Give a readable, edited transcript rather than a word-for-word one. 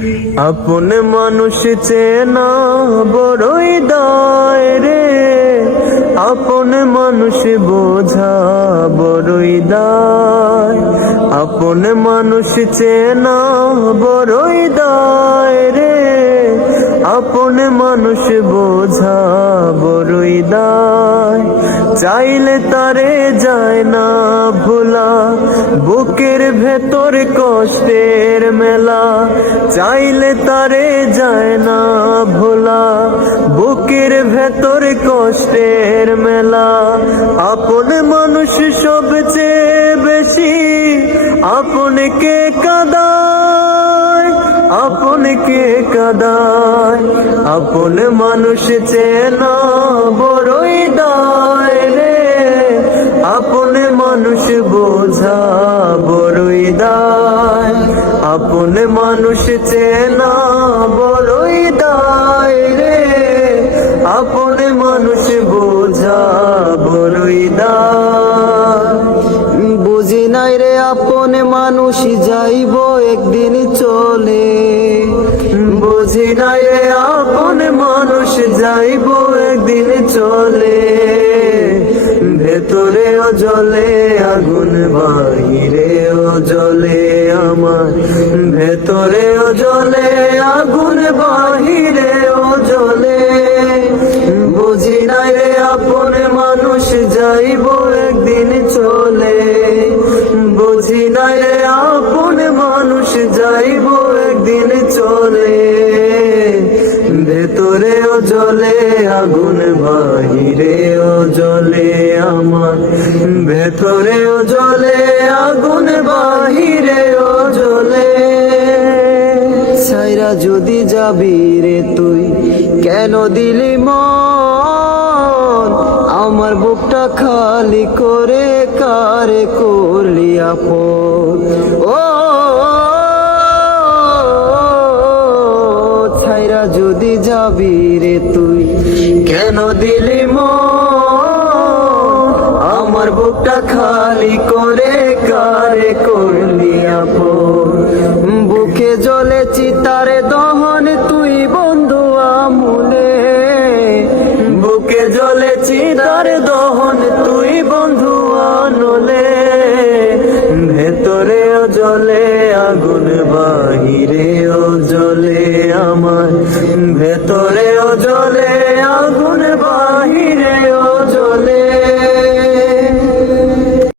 আপন মানুষ চেনা বড়ই দায় রে, আপন মানুষ বোঝা বড়ই দায়। আপন মানুষ চেনা বড়ই দায় রে, আপন মানুষ বোঝা বড়ই দায়। চাইলে তারে যায় না ভোলা, বুকের ভেতর কষ্টের মেলা। চাইলে তারে যায় না ভোলা, বুকের ভেতর কষ্টের মেলা। আপন মানুষ সবচেয়ে বেশি আপনকে কাঁদায়, আপনকে কাঁদায়। আপন মানুষ চেনা বড়ই দায় রে, আপন মানুষ বোঝা বড়ই দায়। আপন মানুষ চেনা বড়ই দায় রে, আপন মানুষ বোঝা বড়ই দায়। বুঝি নাই রে আপন মানুষ যাইব একদিন চলে, বুঝি নাই রে আপন মানুষ যাইব একদিন চলে। ভেতরেও জ্বলে আগুন বাহিরেও জ্বলে আমার, ভেতরেও জ্বলে আগুন বাহিরেও জ্বলে। বুঝি নাই রে আপন মানুষ যাইব একদিন চলে, বুঝি নাই রে আপন মানুষ যাইব একদিন চলে। ভেতরেও জ্বলে আগুন বাহিরেও জ্বলে আমার, ভেতরেও জ্বলে আগুন বাহিরেও জ্বলে। ছাইরা যদি যাবি রে তুই কেন দিলি মন, আমার বুকটা খালি করে কারে করলি আপন। ও